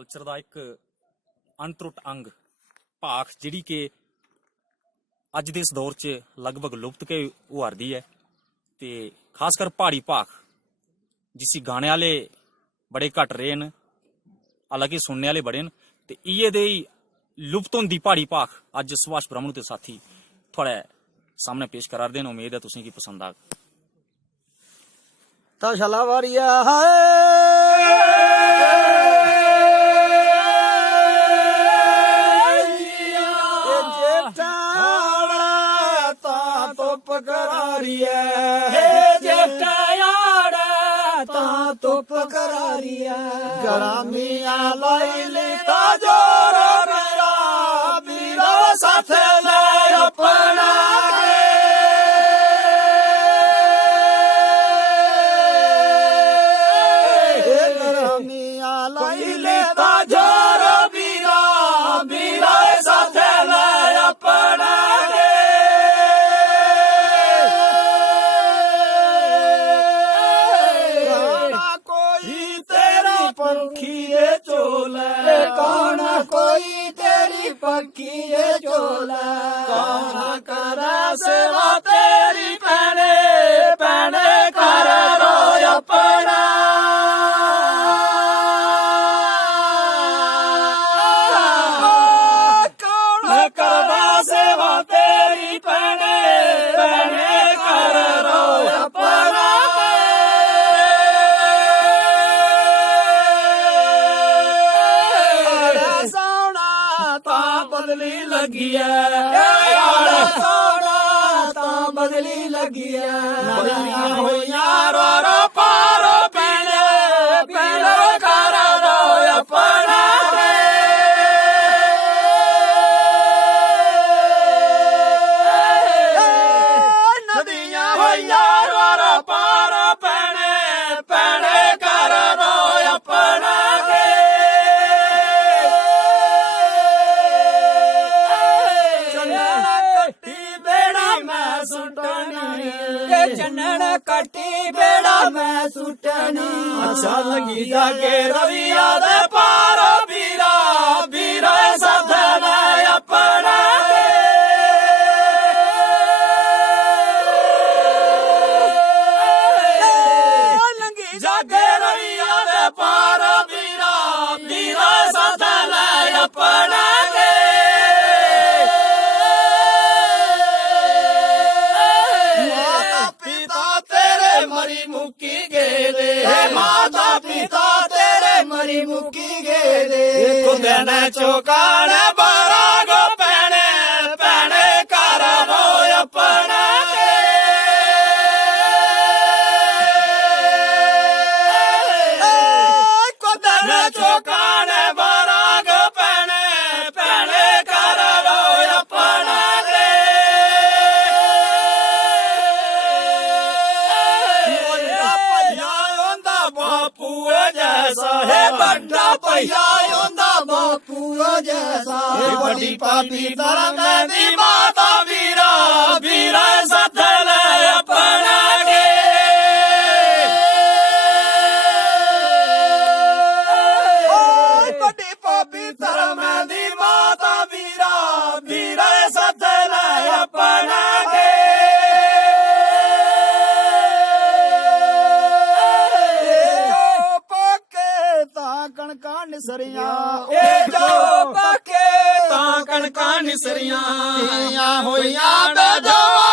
Culture ਦਾ ਇੱਕ ਅਣਟੁੱਟ ਅੰਗ ਭਾਖ ਜਿਹੜੀ ਕਿ ਅੱਜ ਦੇ ਇਸ ਦੌਰ 'ਚ ਲਗਭਗ ਲੁਪਤ ਕੇ ਉਭਰਦੀ ਹੈ ਤੇ ਖਾਸ ਕਰ ਪਹਾੜੀ ਭਾਖ ਜਿਸ ਗਾਣੇ ਵਾਲੇ बड़े घट रहे हैं, हालांकि सुनने वाले बड़े हैं। तो इये दे लुप्त होंदी पहाड़ी भाख अज सुभाष ब्राह्मण के साथी थोड़े सामने पेश करा रहे हैं। उम्मीद है तुसीं की पसंद आ। तशलावरिया तुप करारिया गरामिया लैली ताजोर मेरा बीरा साथ ले अपना गरामिया लैली ताजोर बीरा बीरा साथ ले अपना पखी चोला कौन कोई तेरी पखी चोला कौन कर सेवा तेरी पैने पैने कर रो अपना कौन कर सेवा तेरी पैने पैने कर रो अपना बदली लगी है बदली लगी है यारो रो पारो पीले पीले कर दो अपना नदियां हो यारो रो पारो पीले पीले कर दो अपना चन्नन कटी बेड़ा मैं सुटनी अच्छा लगी जाके रविया दे पारो बीरा बीरा साथ ले अपना लगी जाके रविया दे पारो बीरा बीरा साथ ले अपना मरी मुक्की गेले माता पिता तेरे मरी मुक्की गेले खुदने चौकान बारा गो पैने पैने कर दो अपना खुदने चौकान बारा गो पैने पैने कर दो अपना बापू जैसा है बड़ा भैया ओंदा बापू जैसा बड़ी पापी तरह मेरी माता वीरा वीरा साथ ले अपना गे बड़ी पापी तरह मेरी माता वीरा वीरा साथ ले अपना गे कणका निसरिया जो पके ता कणका निसरिया होइया बे जवा